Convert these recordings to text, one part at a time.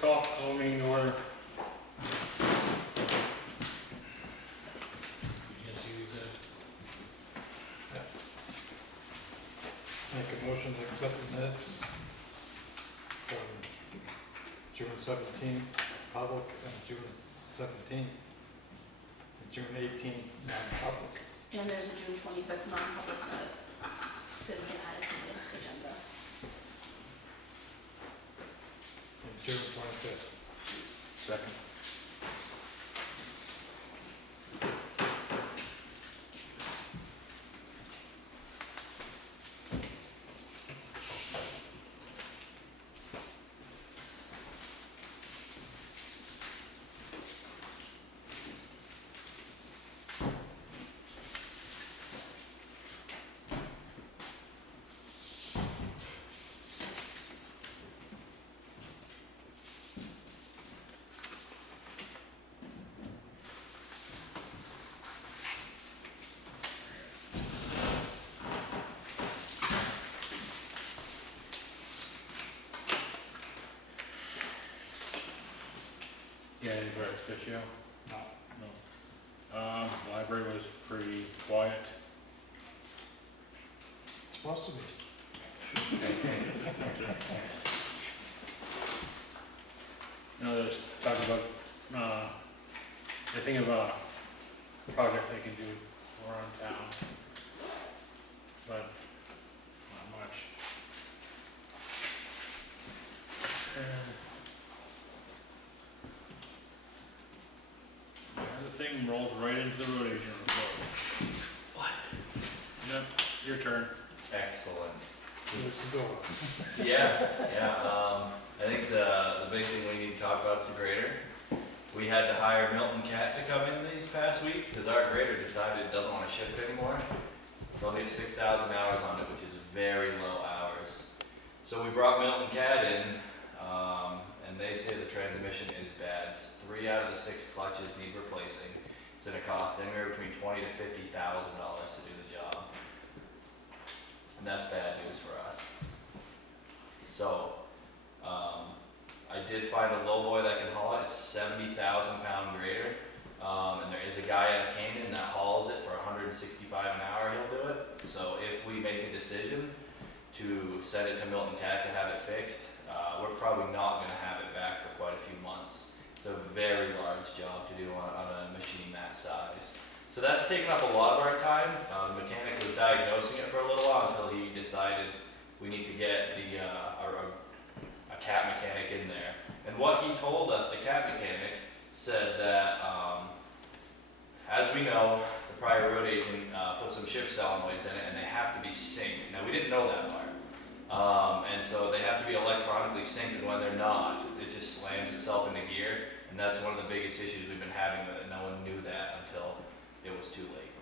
call meeting to order. You see these, Make a motion to accept the minutes from June 17th, public, and June 17th, and June 18th, non-public. And there's a June 25th non-public that didn't get added to the agenda. And June 25th. second. Yeah, any for officio? No. No. Library was pretty quiet. It's supposed to be. You know, there's talk about, they think of a project they can do around town, but not much. The thing rolls right into the road agent report. What? Yep, your turn. Excellent. Let's go. Yeah. I think the big thing we need to talk about is the grader. We had to hire Milton Cat to come in these past weeks because our grader decided it doesn't want to shift anymore. It's only at 6,000 hours on it, which is very low hours. So we brought Milton Cat in, and they say the transmission is bad. 3 out of the 6 clutches need replacing. It's going to cost anywhere between $20,000 to $50,000 to do the job. And that's bad news for us. So, I did find a low boy that can haul it. It's a 70,000 pound grader. And there is a guy out of Canaan that hauls it for $165 an hour, he'll do it. So if we make a decision to send it to Milton Cat to have it fixed, we're probably not gonna have it back for quite a few months. It's a very large job to do on a machine that size. So that's taken up a lot of our time. The mechanic was diagnosing it for a little while until he decided we need to get a cat mechanic in there. And what he told us, the cat mechanic, said that, as we know, the prior road agent put some shift solenoids in it and they have to be synced. Now we didn't know that part. And so they have to be electronically synced, and when they're not, it just slams itself into gear. And that's one of the biggest issues we've been having with it. No one knew that until it was too late.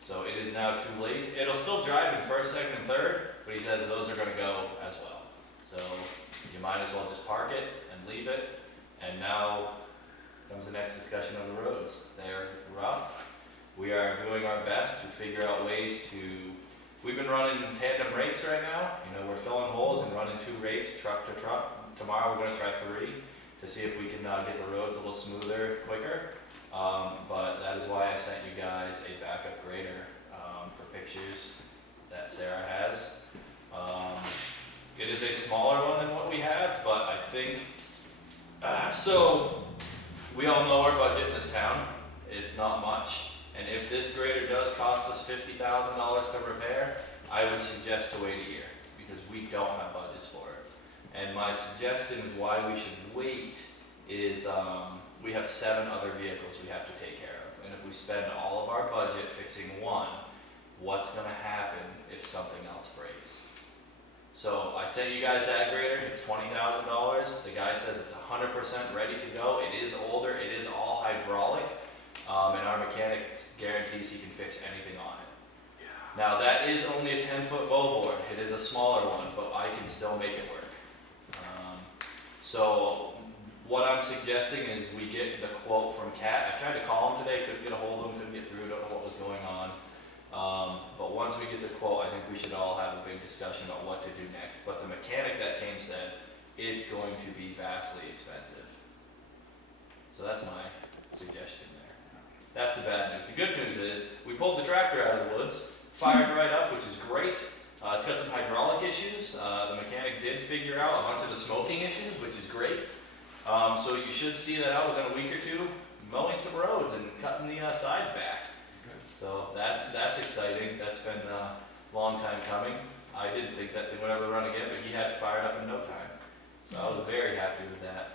So it is now too late. It'll still drive in first, second, and third, but he says those are gonna go as well. So you might as well just park it and leave it. And now comes the next discussion of the roads. They're rough. We are doing our best to figure out ways to, we've been running tandem rakes right now. You know, we're filling holes and running 2 rakes, truck to truck. Tomorrow we're gonna try 3 to see if we can get the roads a little smoother, quicker. But that is why I sent you guys a backup grader for pictures that Sarah has. It is a smaller one than what we have, but I think, so we all know our budget in this town. It's not much. And if this grader does cost us $50,000 to repair, I would suggest to wait a year because we don't have budgets for it. And my suggestion is why we should wait is we have 7 other vehicles we have to take care of. And if we spend all of our budget fixing one, what's going to happen if something else breaks? So I sent you guys that grader. It's $20,000. The guy says it's 100% ready to go. It is older. It is all hydraulic. And our mechanic guarantees he can fix anything on it. Yeah. Now that is only a 10-foot bow board. It is a smaller one, but I can still make it work. So what I'm suggesting is we get the quote from Cat. I tried to call him today, couldn't get a hold of him, couldn't get through, don't know what was going on. But once we get the quote, I think we should all have a big discussion about what to do next. But the mechanic that came said, it's going to be vastly expensive. So that's my suggestion there. That's the bad news. The good news is we pulled the tractor out of the woods, fired right up, which is great. It's got some hydraulic issues. The mechanic did figure out a bunch of the smoking issues, which is great. So you should see that out within a week or two, mowing some roads and cutting the sides back. So that's exciting. That's been a long time coming. I didn't think that thing would ever run again, but he had it fired up in no time. So I was very happy with that.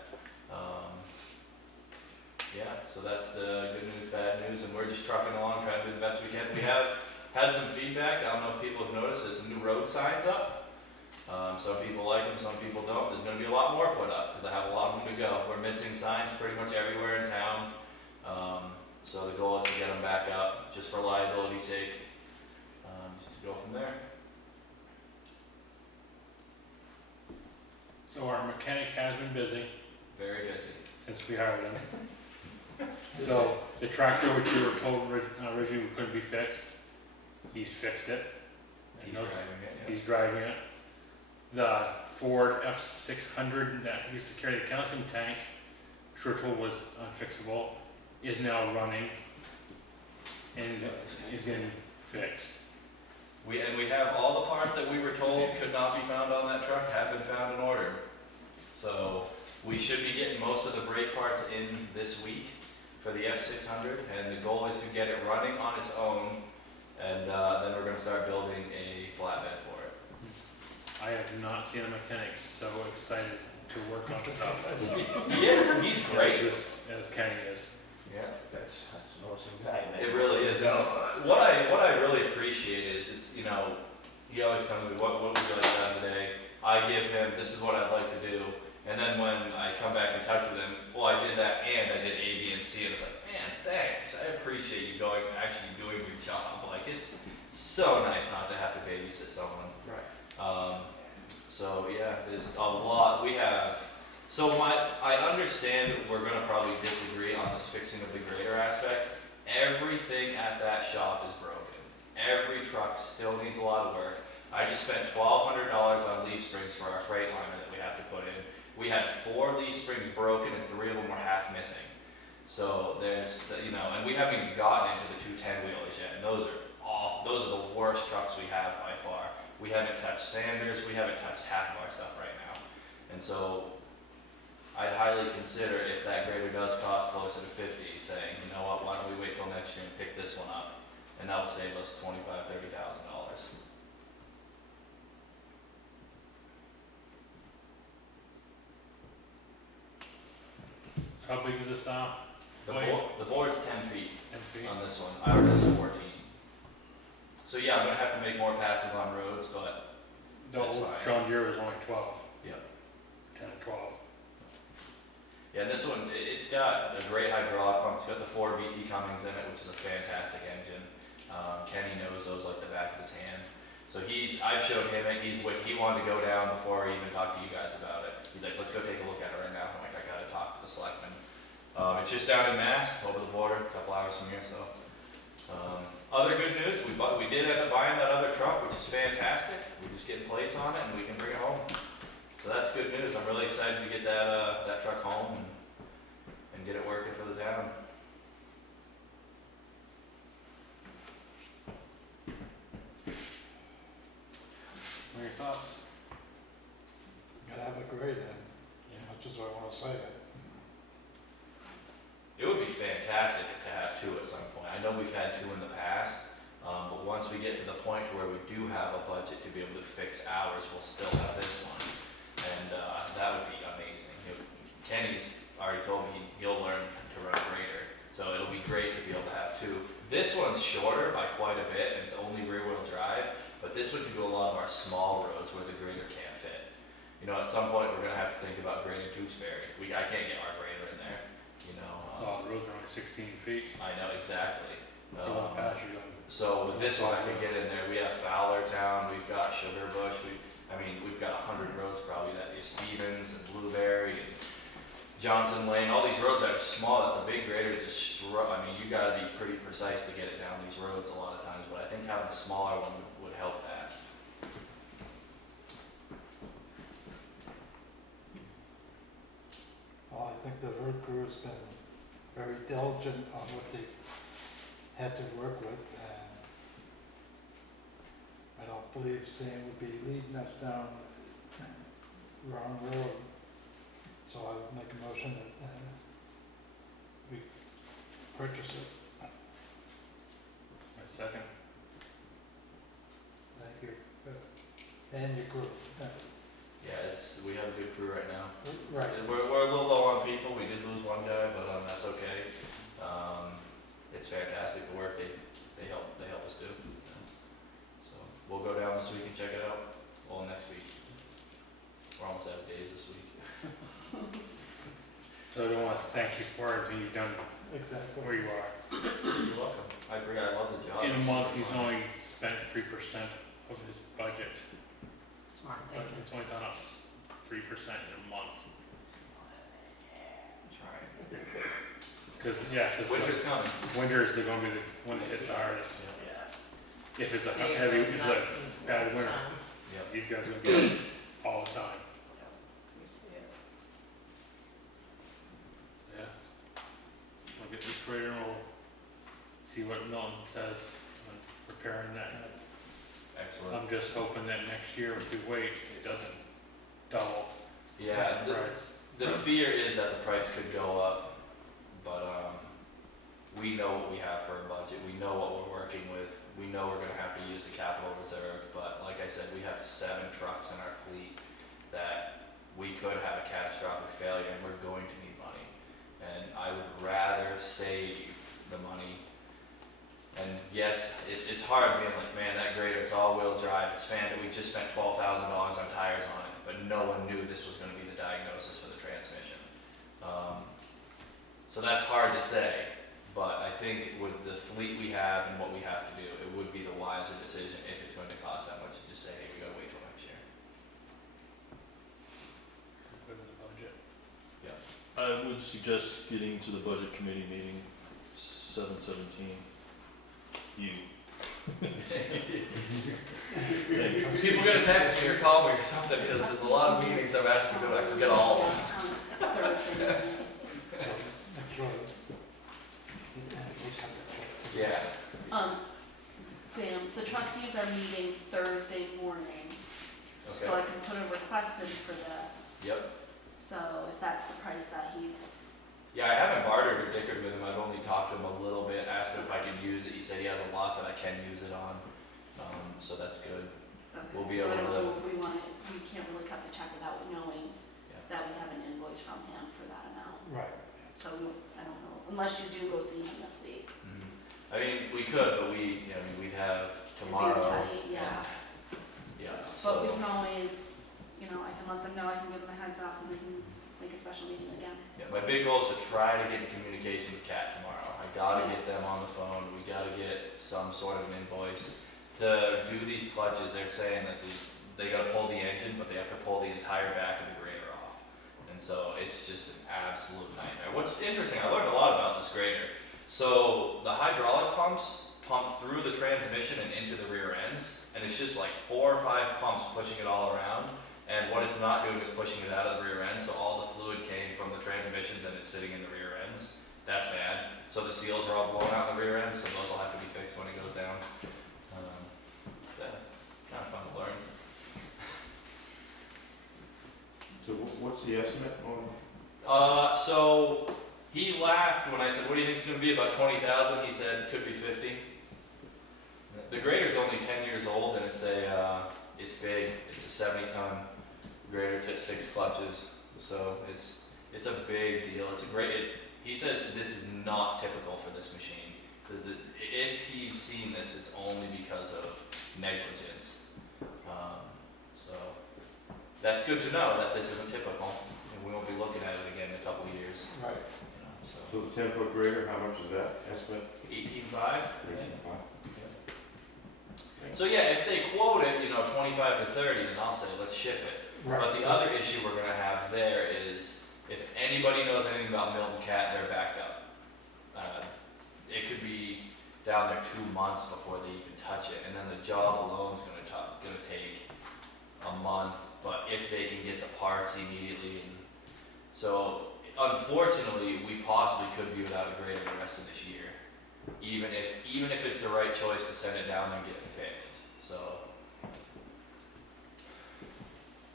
Yeah, so that's the good news, bad news, and we're just trucking along, trying to do the best we can. We have had some feedback. I don't know if people have noticed, there's some new road signs up. Some people like them, some people don't. There's going to be a lot more put up because I have a lot of them to go. We're missing signs pretty much everywhere in town. So the goal is to get them back up just for liability's sake, just to go from there. So our mechanic has been busy Very busy. since we hired him. So the tractor, which we were told originally couldn't be fixed, he's fixed it. He's knows- driving it. Yeah. He's driving it. The Ford F600 that used to carry the calcium tank, which we were told was unfixable, is now running and is getting fixed. We have all the parts that we were told could not be found on that truck have been found and ordered. So we should be getting most of the brake parts in this week for the F600, and the goal is to get it running on its own, and then we're going to start building a flatbed for it. I have not seen a mechanic so excited to work on stuff Yeah, he's great. as Kenny is. Yeah. That's an awesome guy, man. It really is. What I really appreciate is it's, you know, he always comes to me, what would you like done today? I give him, this is what I'd like to do. And then when I come back in touch with him, well, I did that and I did A, B, and C. And it's like, man, thanks. I appreciate you actually doing your job. Like, it's so nice not to have to babysit someone. Right. So yeah, there's a lot we have. So I understand we're gonna probably disagree on this fixing of the grader aspect. Everything at that shop is broken. Every truck still needs a lot of work. I just spent $1,200 on leaf springs for our Freightliner that we have to put in. We had 4 leaf springs broken and 3 of them were half missing. So there's, and we haven't even gotten into the 2 10-wheelers yet. And those are the worst trucks we have by far. We haven't touched sanders. We haven't touched half of our stuff right now. And so I'd highly consider, if that grader does cost closer to $50, saying, you know what, why don't we wait till next year and pick this one up? And that will save us $25,000, $30,000. How big is this now? The board's 10 feet MP? on this one. Ours is 14. So yeah, I'm gonna have to make more passes on roads, but The That's old fine. John Deere was only 12. Yep. 10 or 12. yeah, and this one, it's got a great hydraulic pump. It's got the 4 VT Cummins in it, which is a fantastic engine. Kenny knows those like the back of his hand. So I've showed him it. He wanted to go down before I even talked to you guys about it. He's like, let's go take a look at it right now. I'm like, I gotta talk to the selectmen. It's just down in Mass, over the border, a couple hours from here, so. Other good news, we did end up buying that other truck, which is fantastic. We're just getting plates on it and we can bring it home. So that's good news. I'm really excited to get that truck home and get it working for the town. What are your thoughts? Gotta have a grade, and Yeah. as much as I wanna say it. It would be fantastic to have 2 at some point. I know we've had 2 in the past, but once we get to the point where we do have a budget to be able to fix ours, we'll still have this one. And that would be amazing. Kenny's already told me he'll learn to run a grader, so it'll be great to be able to have 2. This one's shorter by quite a bit, and it's only rear-wheel drive, but this one can do a lot of our small roads where the grader can't fit. At some point we're gonna have to think about grading Tewksbury. I can't get our grader in there. Oh, the roads are only 16 feet. I know exactly. So one pass you're going. So with this one, I can get in there. We have Fowlertown, we've got Sugar Bush, we've got 100 roads probably that is Stevens and Blueberry and Johnson Lane. All these roads that are small that the big graders just you gotta be pretty precise to get it down these roads a lot of times. But I think having a smaller one would help that. has been very diligent on what they've had to work with, and I don't believe Sam would be leading us down the wrong road. So I would make a motion that we purchase it. My second. Thank you. And your group. Yeah, we have a good crew right now. Right. We're a little low on people. We did lose one guy, but that's okay. It's fantastic the work they help us do. So we'll go down this week and check it out. Well, next week. We're almost out of days this week. So I want to thank you for everything you've done Exactly. where you are. You're welcome. I agree. I love the job. In a It's month, super he's fun. only spent 3% of his budget. Smart But it's only gone up 3% in a month. Trying. Because, yeah, because Winter's coming. winter is going to be when it hits the hardest. Yeah. If it's a See if heavy, those it's nuts a and bad bolts winter, down. Yep. these guys are going to get it all the time. We see it. Yeah. We'll get this grader and we'll see what Milton says on preparing that. Excellent. I'm just hoping that next year if we wait, it doesn't double Yeah. the price. The fear is that the price could go up, but we know what we have for a budget. We know what we're working with. We know we're gonna have to use the capital reserve, but like I said, we have 7 trucks in our fleet that we could have a catastrophic failure and we're going to need money. And I would rather save the money. And yes, it's hard being like, man, that grader, it's all-wheel drive, it's we just spent $12,000 on tires on it, but no one knew this was gonna be the diagnosis for the transmission. So that's hard to say, but I think with the fleet we have and what we have to do, it would be the wiser decision if it's going to cost that much to just say, hey, we gotta wait till next year. Good with the budget. I would suggest getting to the budget committee meeting 7/17. You. People gonna text me or call me or something, because there's a lot of meetings I've asked to go to, I forget all of them. Thursday. So make sure that we come to check. Yeah. Sam, the trustees are meeting Thursday morning, so Okay. I can put a request in for this. Yep. So if that's the price that he's, Yeah, I haven't bartered or dickered with him. I've only talked to him a little bit, asked him if I could use it. He said he has a lot that I can use it on, so that's good. okay, We'll be so I able don't to- know if we want it, we can't really cut the check without knowing Yeah. that we have an invoice from him for that amount. Right. So I don't know, unless you do go see him this week. I mean, we could, but we'd have tomorrow. tight, yeah. Yeah, But we so, can always, I can let them know, I can give them a heads up and they can make a special meeting again. yeah, my big goal is to try to get in communication with Cat tomorrow. I gotta get them on the phone. We gotta get some sort of an invoice. To do these clutches, they're saying that they gotta pull the engine, but they have to pull the entire back of the grader off. And so it's just an absolute nightmare. What's interesting, I learned a lot about this grader. So the hydraulic pumps pump through the transmission and into the rear ends, and it's just like 4 or 5 pumps pushing it all around. And what it's not doing is pushing it out of the rear end, so all the fluid came from the transmissions and it's sitting in the rear ends. That's bad. So the seals are all blown out in the rear ends, so those will have to be fixed when it goes down. Yeah, kind of fun to learn. So what's the estimate on? So he laughed when I said, "What do you think it's going to be? About 20,000?" He said, "Could be 50." The grader's only 10 years old, and it's big. It's a 70-ton grader. It's at 6 clutches, so it's a big deal. It's a great. He says this is not typical for this machine. Because if he's seen this, it's only because of negligence. So that's good to know that this isn't typical, and we won't be looking at it again in a couple of years. Right. So So the 10-foot grader, how much is that estimate? 18.5. So yeah, if they quote it, 25 to 30, then I'll say let's ship it. Right. But the other issue we're gonna have there is if anybody knows anything about Milton Cat, they're backed up. It could be down there 2 months before they even touch it, and then the job alone's gonna take a month. But if they can get the parts immediately, and so unfortunately, we possibly could be without a grader the rest of this year. Even if it's the right choice to send it down and get it fixed, so.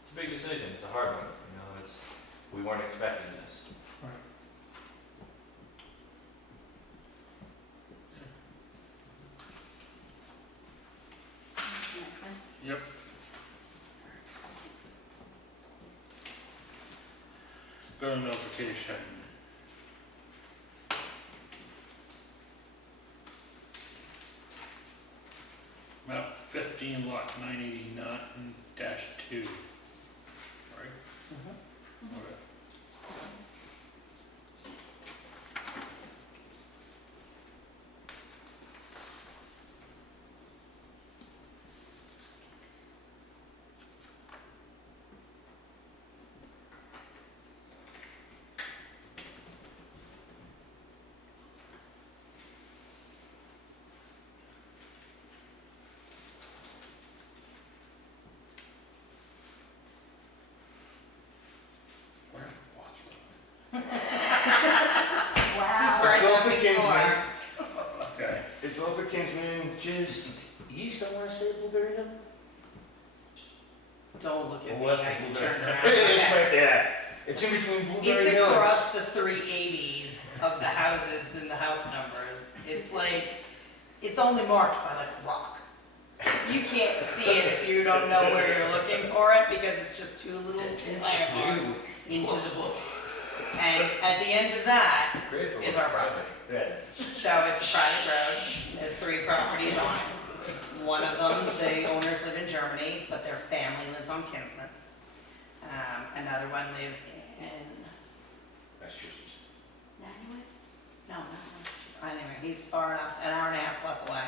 It's a big decision, it's a hard one, you know, we weren't expecting this. Right. Next thing. Yep. Go to notification. Map 15, lot 989-2. Right? Okay. Where's Watts Wow. It's off of Kingsman. Road? Okay. It's off of Kingsman, just east, I wanna say, Blueberry Hill? Don't look at me, West I of can Blueberry. turn around. It's right there. It's in between Blueberry It's Hill and. across the 380s of the houses and the house numbers. It's like, it's only marked by like a rock. You can't see it if you don't know where you're looking for it because it's just two little flag marks into the bush. And at the end of that, Great for Is one our private. Yeah. so it's a private road, there's 3 properties on it. One of them, the owners live in Germany, but their family lives on Kinsman. Another one lives in Massachusetts. Nanuet? No, not Massachusetts. Anyway, he's far enough, an hour and a half plus away.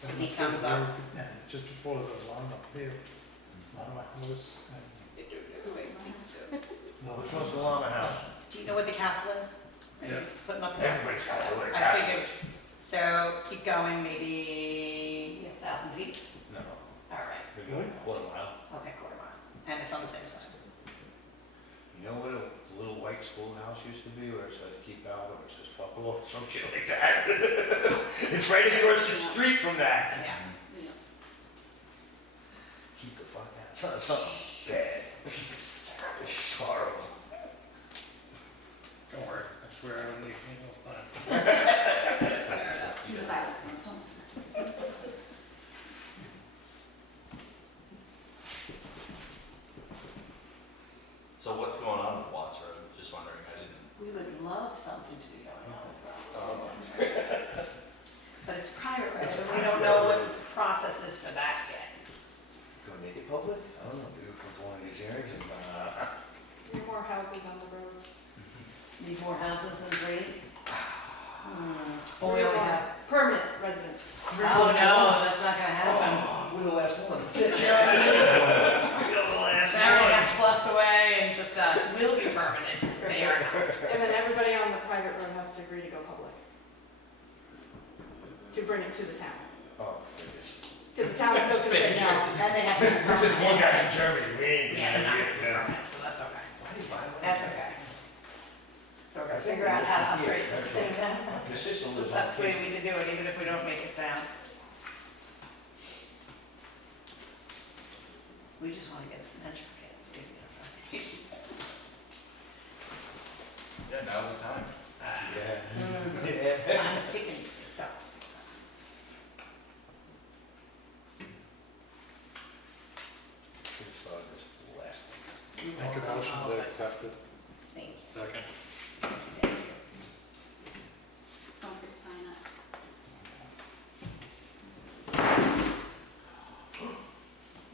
So he comes up. Yeah, just before the Lima Field, Lima House, and, no, Which one's the Llama House? Do you know where the castle is? Yeah. He's putting up the Everybody's got to know where the I castle figured, is. so keep going, maybe 1,000 feet. No, All right, we're going a quarter mile. okay, quarter mile. And it's on the same side. You know where the little white schoolhouse used to be, where it says keep out, or it says fuck off, some shit like that? It's right across the street from that. Yeah. Yeah. Keep the fuck out. Something bad. It's horrible. Don't worry, I swear I don't leave anything else behind. He's a bad one. So what's going on with Watts Road? Just wondering, I didn't. We would love something to be going on with Ross. Oh. But it's private road, and we don't know what the process is for that yet. Can we make it public? I don't know, maybe we can go on these hearings and, There are more houses on the road. Need more houses than 3? Or we only have. Permanent residents. Oh, no, that's not gonna happen. oh, we're the last one. We're the last Now we have plus away and just us. We'll be permanent. They are not. And then everybody on the private road has to agree to go public. To bring it to the town. Oh, figures. Because the town's still gonna say no. Then they have to be This is one permanent. guy from Germany, we ain't. Yeah, they're not gonna be permanent, so that's okay. Why do you buy one? That's okay. So we're I gonna think figure out how to yeah, upgrade this that's thing. Your sister The lives on best way Kingsman. we can do it, even if we don't make it town. We just wanna get us an entry kit, so we can get a front. Yeah, now's the time. Yeah. Mm. Yeah. Time's ticking, tick tock. Should've started this last one. make a motion to accept it. Thank you, Second. thank you. Don't forget to sign up.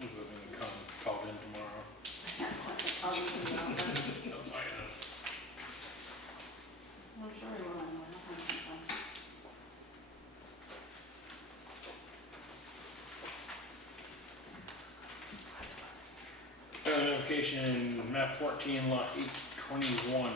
We're going to come called in tomorrow. I'll look in the office. Don't sign this. I'm sure we will anyway, I'll find something. Notification, map 14, lot 821.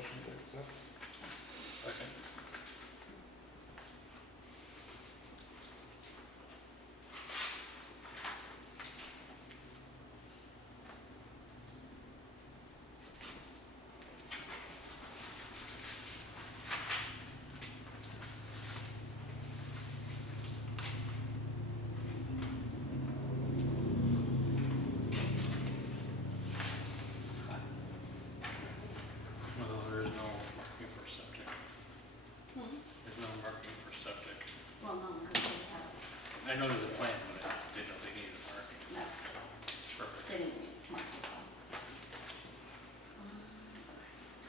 motion to accept. Second. Well, there is no marking for septic. There's no marking for septic. Well, no, because they have, I know there's a plan, but I didn't know if they needed a marking. no, Perfect. they didn't need much at all.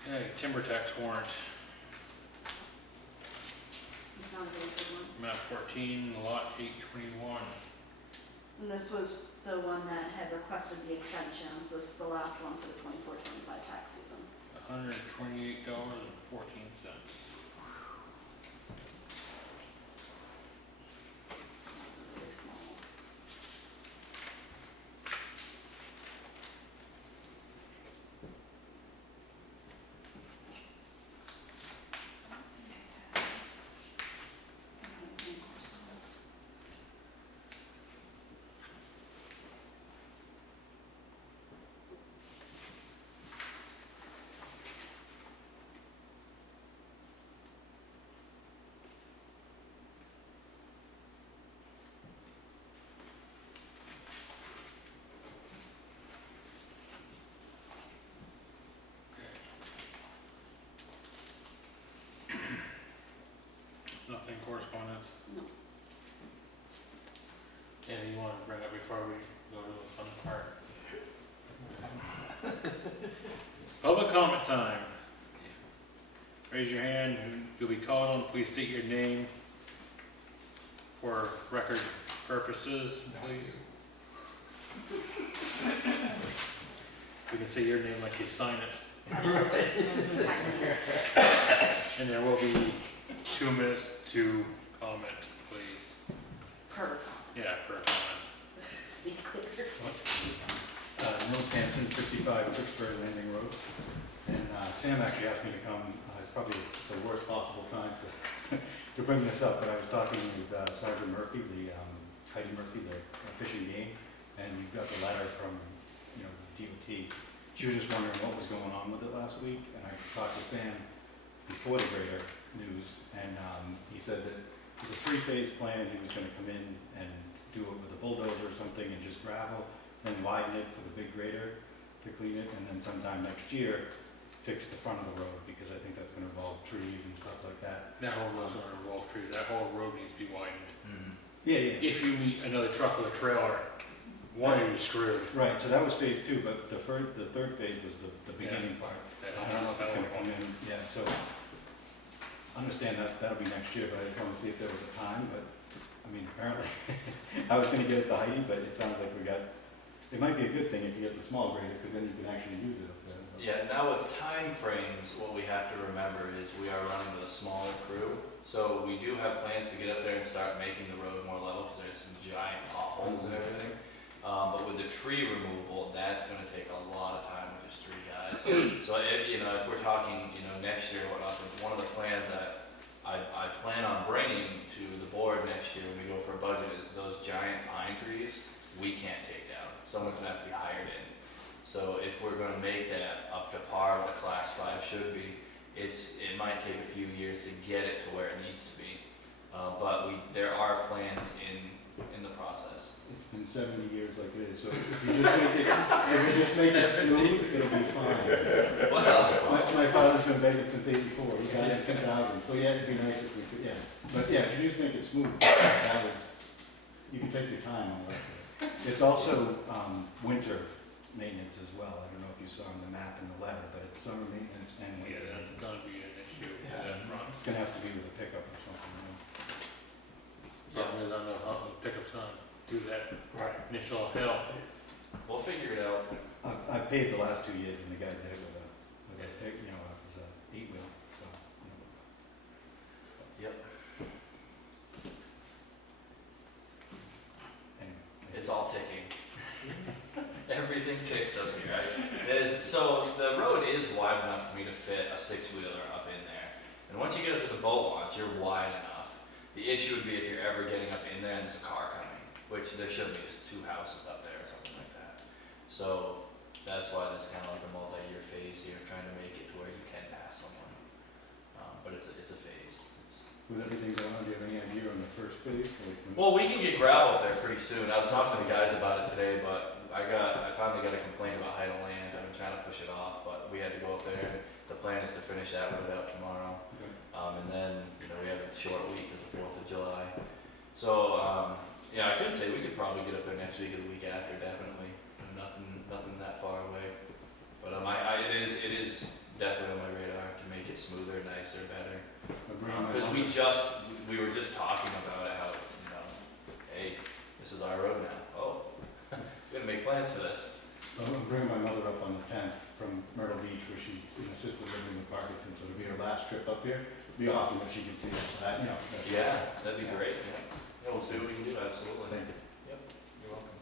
Okay, timber tax warrant, It's not a very good one. map 14, lot 821. And this was the one that had requested the extensions. This is the last one for the 24-25 tax season. $128.14. It's really small. Nothing correspondence? No. Anything you want to bring up before we go to the fun part? Public comment time. Raise your hand, you'll be called on, please state your name for record purposes, please. You can say your name like you sign it. And there will be 2 minutes to comment, please. Per Yeah, per comment. to be clear. Neil Stanton, 55 Vicksburg Landing Road. And Sam actually asked me to come. It's probably the worst possible time to bring this up, but I was talking with Sergeant Murphy, Heidi Murphy, the Fish and Game, and you got the letter from, DOT. She was just wondering what was going on with it last week, and I talked to Sam before the greater news, and he said that it was a 3-phase plan. He was going to come in and do it with a bulldozer or something and just gravel, then widen it for the big grader to clean it, and then sometime next year fix the front of the road, because I think that's going to involve trees and stuff like that. That whole road's gonna involve trees, that whole road needs to be widened. Yeah. If you meet another truck with a trailer, one of you screwed. Right, so that was phase 2, but the third phase was the beginning part. I don't know if it's going to come in, so understand that that'll be next year, but I just wanted to see if there was a time, but, apparently, I was going to get it to Heidi, but it sounds like it might be a good thing if you get the small grader, because then you can actually use it up there. Yeah, now with time frames, what we have to remember is we are running with a smaller crew. So we do have plans to get up there and start making the road more level, because there's some giant potholes and everything. But with the tree removal, that's gonna take a lot of time with just 3 guys. So, if we're talking, next year, one of the plans that I plan on bringing to the board next year when we go for a budget is those giant pine trees we can't take down. Someone's gonna have to be hired in. So if we're gonna make that up to par what a class 5 should be, it might take a few years to get it to where it needs to be. But there are plans in the process. It's been 70 years like it is, so if you just make it smooth, it'll be fine. My father's been begging since '84, he died in 2000, so yeah, it'd be nice if we could, yeah. But yeah, if you just make it smooth, you can take your time on that. It's also winter maintenance as well. I don't know if you saw on the map in the letter, but it's summer maintenance and winter Yeah, that's maintenance. gonna be an issue. Yeah. It's gonna have to be with a pickup or something. Problem is, I don't know how the pickup's gonna do that Right. initial hill. We'll figure it out. I paid the last 2 years, and the guy did it with a pick, it was a 8-wheel, so. Yep. Anyway. It's all ticking. everything ticks up here. So the road is wide enough for me to fit a 6-wheeler up in there. And once you get up to the boat launch, you're wide enough. The issue would be if you're ever getting up in there and there's a car coming, which there shouldn't be. There's 2 houses up there or something like that. So that's why there's kind of like a multi-year phase here, trying to make it to where you can pass someone. But it's a phase. With everything going on, do you have any idea on the first phase? Well, we can get gravel up there pretty soon. I was talking to the guys about it today, but I finally got a complaint about height of land. I've been trying to push it off, but we had to go up there. The plan is to finish that road out tomorrow. Okay. And then, we have a short week because of 4th of July. So, I could say we could probably get up there next week or the week after, definitely. Nothing that far away. But it is definitely on my radar to make it smoother, nicer, better. Because we were just talking about it, how, hey, this is our road now. Oh, it's gonna make plans for this. I'm bringing my mother up on the 10th from Myrtle Beach, where she's in assisted living with Parkinson's, so it'll be her last trip up here. It'd be awesome if she could see it. Yeah, that'd be great. Yeah, we'll see what we can do. Absolutely. Thank you. Yep, you're welcome.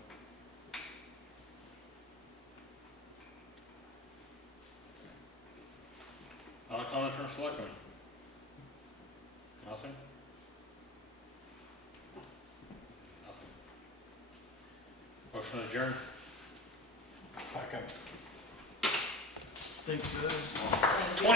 Other comments from selectmen? Nothing? Nothing. Motion adjourned. Second. Thanks, guys. Thank you.